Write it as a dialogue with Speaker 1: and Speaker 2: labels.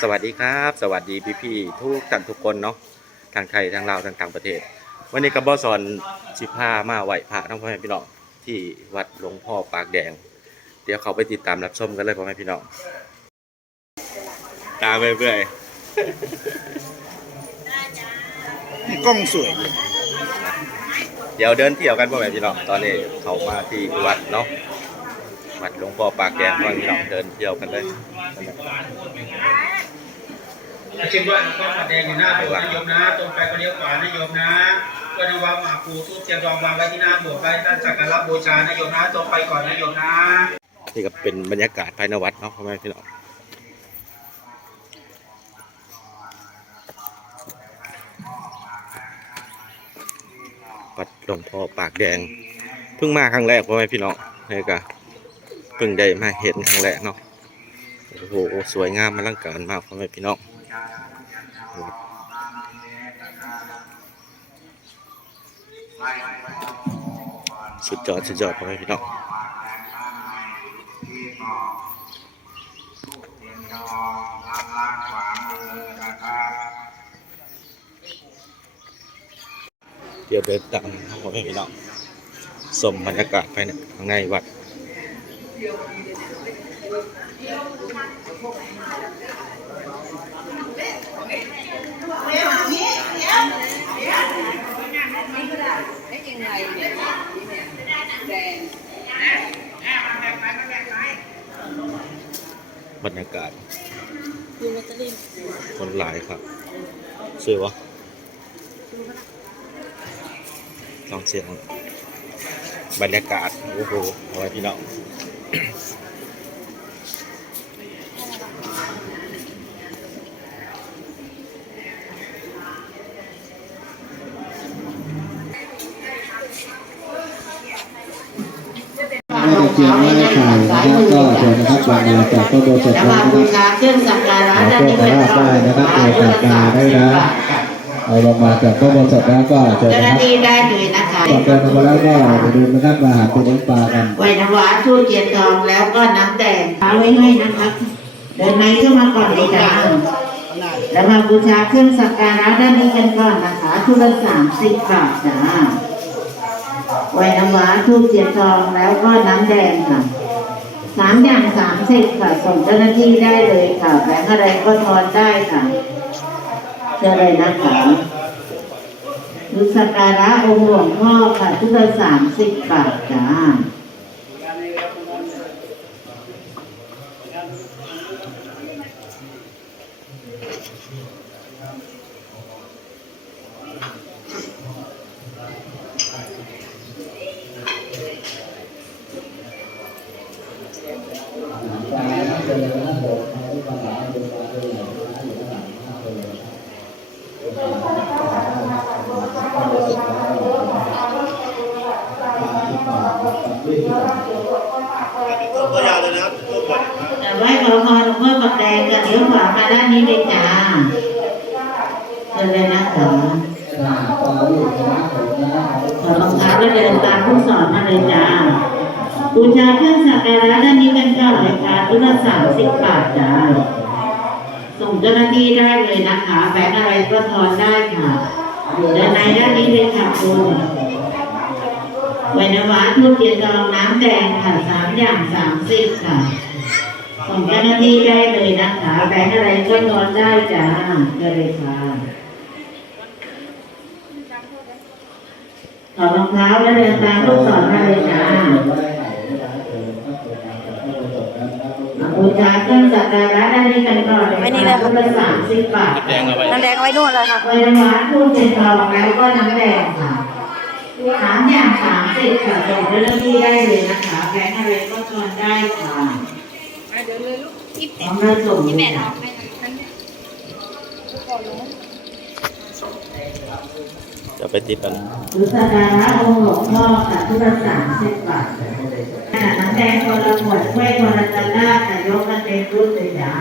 Speaker 1: สวัสดีครับ สวัสดีพี่ๆทุกท่านทุกคนเนาะทางไทยทางลาวทางต่างประเทศ วันนี้กับบอสอนสิพามาไหวพระทั้งพ่อแม่พี่น้องที่วัดหลวงพ่อปากแดง เดี๋ยวเขาไปติดตามรับชมกันเลยพ่อแม่พี่น้องตามไปเรื่อย
Speaker 2: กล้องสวย
Speaker 1: เดี๋ยวเดินเที่ยวกันพ่อแม่พี่น้องตอนนี้เขามาที่วัดเนาะวัดหลวงพ่อปากแดงพ่อแม่พี่น้องเดินเที่ยวกันเลย
Speaker 3: เช่นว่าข้าวแดงอยู่หน้าโบสถ์นะโยมนะ ตรงไปก็เลี้ยวขวานะโยมนะก็นวางหมากูทูบเทียนรองวางไว้ที่หน้าโบสถ์ไว้ด้านสักการะบูชานะโยมนะ ตรงไปก่อนนะโยมนะ
Speaker 1: นี่ก็เป็นบรรยากาศภายในวัดเนาะพ่อแม่พี่น้องวัดหลวงพ่อปากแดง เพิ่งมาครั้งแรกพ่อแม่พี่น้องนี่ก็เพิ่งได้มาเห็นครั้งแรกเนาะ โอ้โหสวยงามอลังการมากพ่อแม่พี่น้องสุดยอดสุดยอดพ่อแม่พี่น้องเดี๋ยวเดินตามพ่อแม่พี่น้องชมบรรยากาศภายในข้างในวัด บรรยากาศคนหลายครับชื่อวะลองเสียงบรรยากาศ โอ้โหเอาไว้พี่น้อง
Speaker 4: ม่ตะเกียงไม่ได้ถ่ายนะครับก็เชิญนะครับวางมาจากต้นโบสถ์
Speaker 5: แล้ว
Speaker 4: นะครับ
Speaker 5: ชาเครื่องสักการะ
Speaker 4: ขอ
Speaker 5: ด้าน
Speaker 4: โชค
Speaker 5: เป็น
Speaker 4: ลาภได้นะครับโปรดจัดการได้นะเอาลงมาจากต้นโบสถ์แล้วก็เชิญ
Speaker 5: เจ้าห
Speaker 4: นะ
Speaker 5: น้า
Speaker 4: ครับ
Speaker 5: ที่ได้เลยนะคะ
Speaker 4: ก่อนเดินมาแล้วก็อย่าลืมนะครับมาหาตัวน้ำปลากัน
Speaker 5: ไหว้นวาทูบเทียนทองแล้วก็น้ำแดงเอาไว้ให้นะครับเดินในเข้ามาก่อนเลยจ้าแล้วมาบูชาเครื่องสักการะด้านนี้กันก่อนนะคะทุละสามสิบบาทจ้า ไว้นวาทูบเทียนทองแล้วก็น้ำแดงค่ะสามอย่างสามสิบค่ะ ส่งเจ้าหน้าที่ได้เลยค่ะแบงอะไรก็ทอนได้ค่ะเจอเลยนะคะดูสักการะองค์หลวงพ่อค่ะ ทุละสามสิบบาทจ้า แต่ไหว้ขอพรหลวงพ่อปักแดงกับเลี้ยวขวามาด้านนี้เลยจ้าเชิญเลยนะคะขอรองเท้าแล้วเดินตามผู้สอนมาเลยจ้า บูชาเครื่องสักการะด้านนี้กันก่อนเลยค่ะทุกละสามสิบบาทจ้าส่งเจ้าหน้าที่ได้เลยนะคะแบงค์อะไรก็ทอนได้ค่ะด้านในด้านนี้เลยค่ะคุณไวนวาทูบเทียนทองน้ำแดงค่ะสามอย่างสามสิบค่ะส่งเจ้าหน้าที่ได้เลยนะคะแบงค์อะไรก็นอนได้จ้าเชิญเลยค่ะถอดรองเท้าแล้เดินตามลูกศรมาเลยจ้า บูชาเครื่องสักการะด้านนี้กันก่อนเลย
Speaker 6: ไม่นี่เลย
Speaker 5: ค่ะ
Speaker 6: ค่ะ
Speaker 5: ละสามสิบบาท
Speaker 6: น้ำแดงเอาไว้นู่นเลยค่ะ
Speaker 5: ไว้ในวัดทูบเทียนทองแล้วก็น้ำแดงค่ะสามอย่างสามสิบค่ะส่งเจ้าหน้าที่ได้เลยนะคะแบงค์อะไรก็ทอนได้ค่ะพร้อมได้ส่ง
Speaker 1: จะไปติดกัน
Speaker 5: หรือสักการะองหลวงพ่อกับทุกสามเช่นกันน้ำแดงคนละหวดกม่วยคนละตะลาแต่ยกกันเป็นรุ่นเลยจ้า